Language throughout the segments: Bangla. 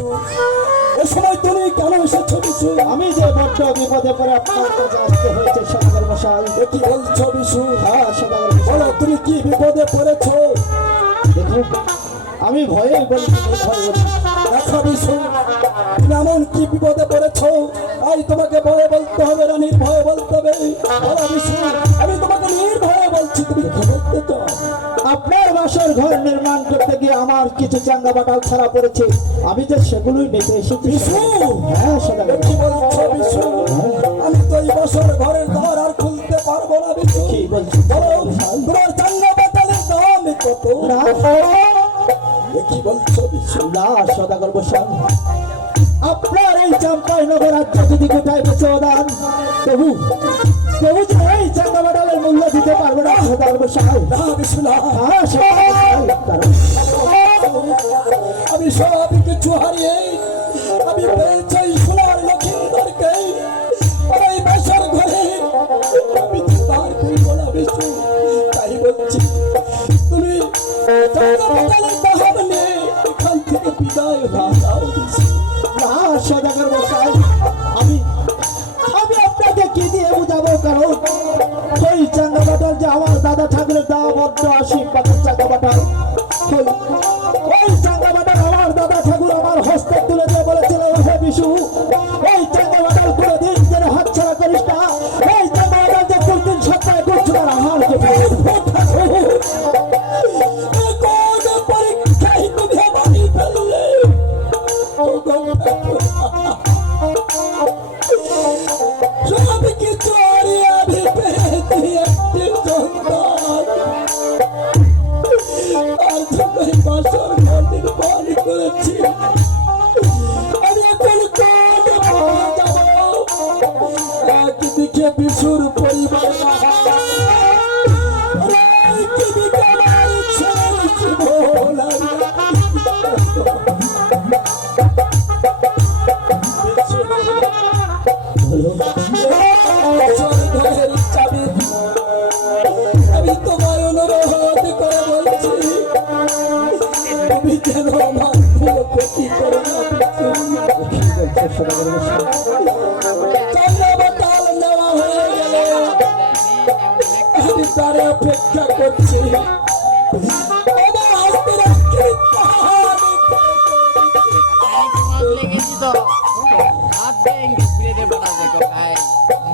বিশু, এ সময় তুমি কেন এসেছো বিশু? আমি যে বড্ড বিপদে পড়ে আপনার কাছে আসতে হয়েছে সদাগর মশাই। এ কি বলছো বিশু? হ্যাঁ সদাগর বলো মশাই, তুমি কি বিপদে পড়েছো? দেখুন আমি ভয়ে বলি, ভয় বলি। দেখো বিশু, তুমি এমন কি বিপদে পড়েছো? তাই তোমাকে ভয়ে বলতে হবে না নির্ভয়ে বলতে হবে? বলো বিশু, আমি তোমাকে নির্ভয়ে বলছি, তুমি কি বলতে চাও? আপনার বাসার ঘর নির্মাণ করতে গিয়ে আমার কিছু চাঙ্গা বাটাল ছাড়া পড়েছে, আমি যে সেগুলোই নিতে এসেছি। বিশু, হ্যাঁ সদাগর কি বলছো বিশু? আমি তো এই বছর ঘরের দ্বার আর খুলতে পারবো না বিশু। কি বলছো? বলো, তোমার চাঙ্গা বাটালের দাম কত? না এ কি বলছো বিশু? না সদাগর মশাই, আপনার এই চাম্পাই নগর রাজ্য যদি কোথায় বেঁচে দান, তবু তবু যে এই চাঙ্গা বাটালের মূল্য দিতে পারবে না সদাগর মশাই। না বিশু না, হ্যাঁ সদাগর মশাই, কারণ আমি সব কিছু হারিয়ে আমি পেয়েছি সোনার লক্ষিন্দরকে, আর এই বাসার ঘরে আমি তার করব না বিশু। তাই বলছি তুমি চাঙ্গা বাটালের দাম নিয়ে এখান থেকে বিদায় হয়ে যাও বিশু। না সদাগর মশাই, আমি আমি আপনাকে কি দিয়ে বুঝাবো? কারণ ওই চাঙ্গা বাটাল যে আমার দাদা ঠাকুরের দেওয়া বড্ড আশীর্বাদের চাঙ্গা বাটাল, ওই চাঙ্গা বাটাল আমার দাদা ঠাকুর আমার হস্তে তুলে দিয়ে বলেছিল, হে বিশু এই চাঙ্গা বাটাল করে দিন যেন হাত ছাড়া করিস না, এই চাঙ্গা বাটাল যে প্রতিদিন সপ্তাহে করছো না আমার যে কোন পরীক্ষায় তুমি আমাকে ফেললে? সব কিছু হারিয়ে আমি পেয়েছি একটি সন্তান, তার জন্য এই বাসর ঘর নির্মাণ করেছি। আমি এখন কোন পথে যাবো? একদিকে বিশুর পরিবার না, একদিকে আমার ছেলের জীবন। ঘরের চাবি আমি তোমার অনুরোধ করে বলছি, তুমি যেন আমার কোনো ক্ষতি করো না বিশু। চাঙ্গা বাটাল নেওয়া হয়ে গেলে আমি তার অপেক্ষা করছি। আমার হস্তে রাখি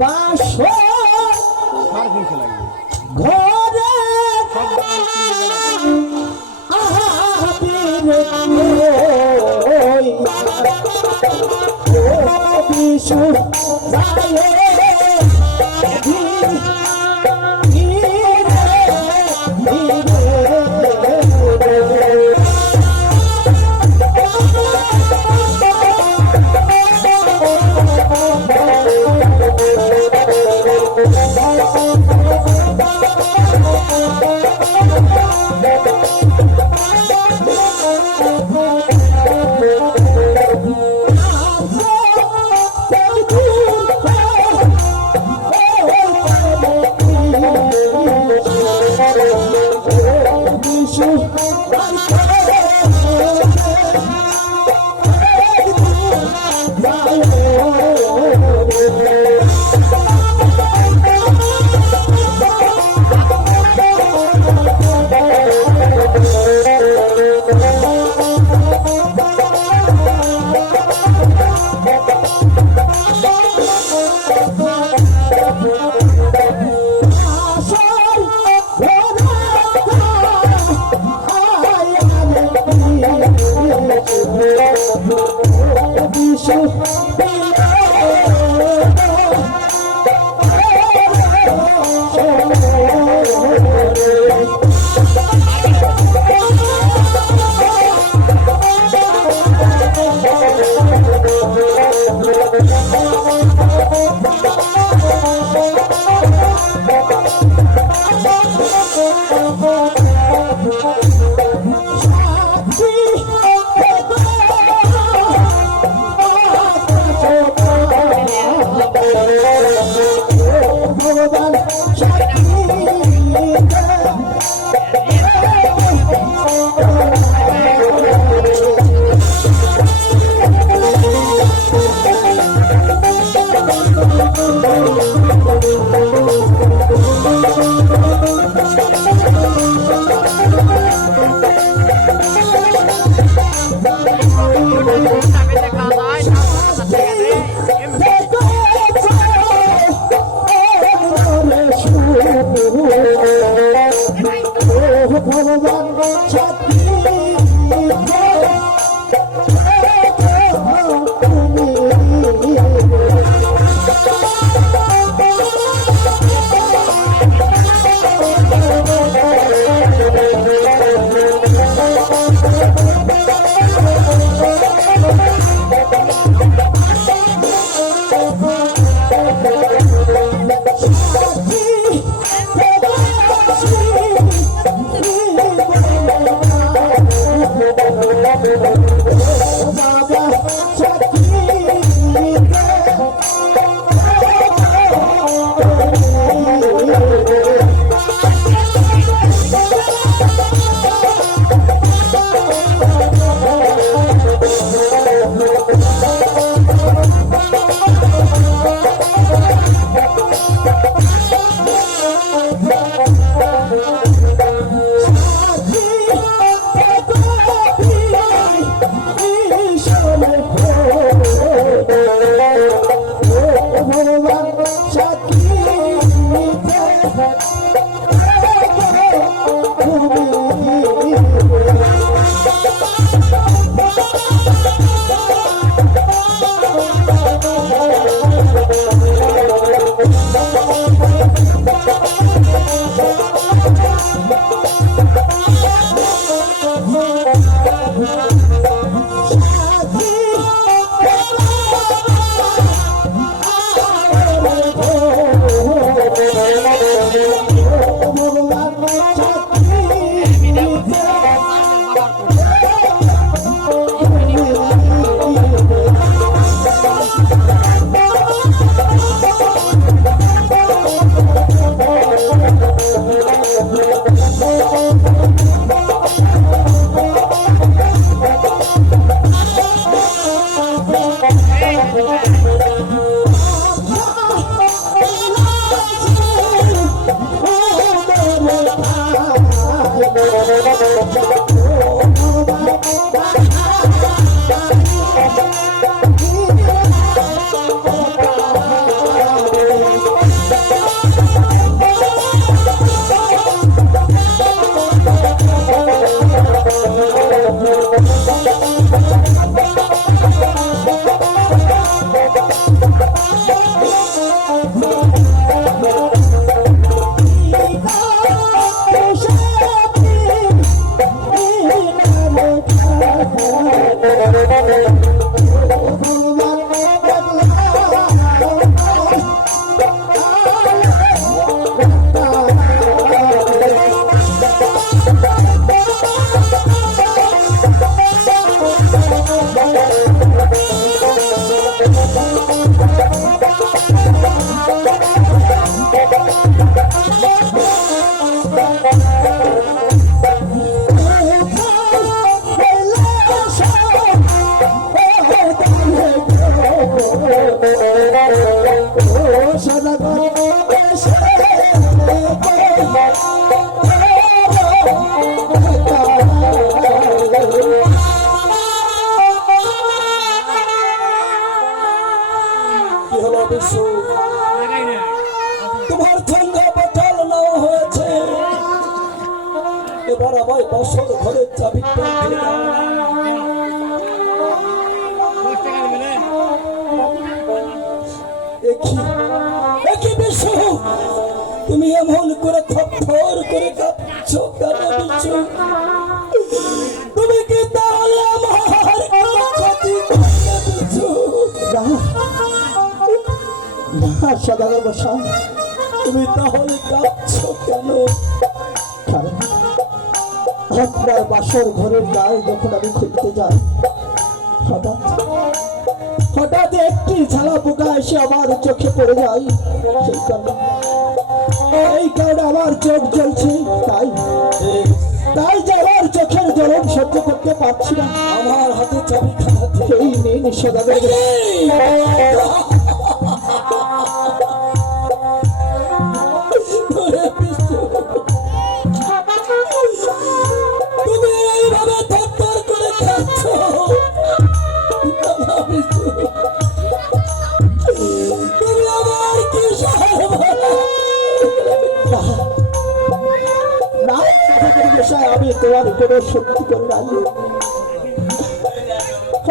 বাসর ঘরে বিশু ভগবান সাথী তোমার সঙ্গে পটল নেওয়া হয়েছে, এবার আমায় বসত ঘরের চাবিটা দিয়ে দাও। একই বিশু, তুমি এমন করে থরথর করে কাঁপছো কেন বিশু? তুমি কি তাহলে আমার ক্ষতি করবে বিশু? সদাগর বসাও, তুমি তাহলে কাঁদছো কেন? কারণ আপনার বাসর ঘরের দ্বার যখন আমি খুলতে যাই, হঠাৎ হঠাৎ একটি ঝালা পোকা এসে আমার চোখে পড়ে যায়। এই কারণে আমার চোখ জ্বলছে, তাই তাই যে আমার চোখের জ্বলন সহ্য করতে পারছি না। আমার হাতে চাবি খাওয়াতে এই নিন সদাগর। তুমি এইভাবে থরথর করে কাঁদছো, দেওয়ার কোনো শক্তি করে নাই।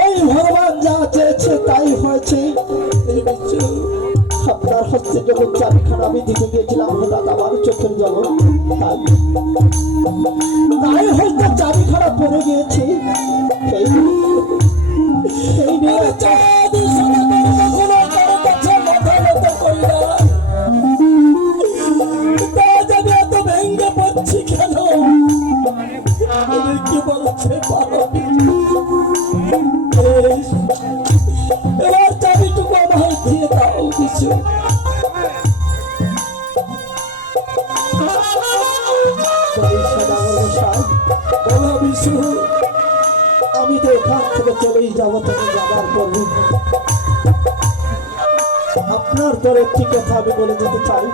ওই ভগবান যা চেয়েছে তাই হয়েছে। এই বিশু আপনার হস্তে যখন চাবিখানা আমি দিতে গিয়েছিলাম হঠাৎ আমার চোখের জল তাই হয়তো চাবিখানা পড়ে গিয়েছে। এই নিয়ে চাঁদ সোনা কখনো কারো কাছে মাথা নত করি না। তা জানি এত ভেঙ্গে পড়ছি কেন? তুমি কি বলছে পারবি? এবার চাবিটুকু আমায় দিয়ে দাও বিশু। বলো বিশু, আমি তো এখান থেকে চলেই যাবো। তুমি যাবার পরে আপনার তোর একটি কথা আমি বলে যেতে চাই।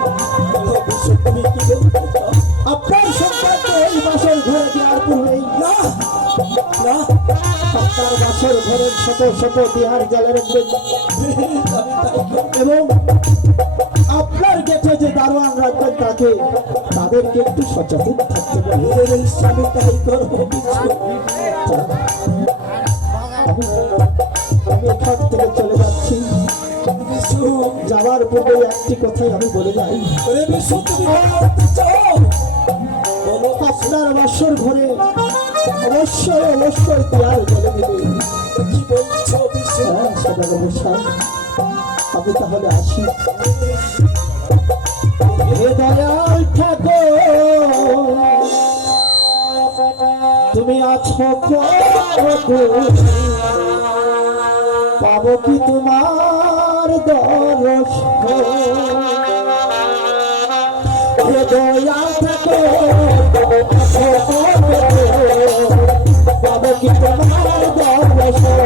বলো বিশু, তুমি কি বলতে চাও? আপনার সন্তানকে এই বাসর ঘরে দেওয়ার পূর্বেই না না, আপনার বাসর ঘরের শত শত বিহার জলের আমি তাই করব। এবং আপনার গেটে যে দারোয়ান রাখবেন তাদেরকে একটু সচেতন থাকতে পারে। আমি তাই করবো বিশু। আমি এখান থেকে চলে যাচ্ছি। বিশু, যাওয়ার পূর্বে একটি কথাই আমি বলে যাই। ওরে বিশু, তুমি কি করতে চাও? বলো। আপনার বাসর ঘরে অবশ্যই অবশ্যই দেয়াল জলে দিবে। কি বলছো বিশু? হ্যাঁ সদাগর মশাই, আমি তাহলে আসি। হে দয়াল ঠাকুর, তুমি আছো কোথায়? পাবো কি তোমার দর্শন? হে দয়াল ঠাকুর, আছো কোথায়? পাবো কি তোমার দর্শন?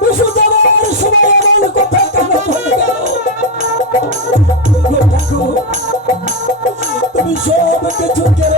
বিশু, যাবার সময় এমন কথা কেন বলে গেল? তুমি সব কিছু কেড়ে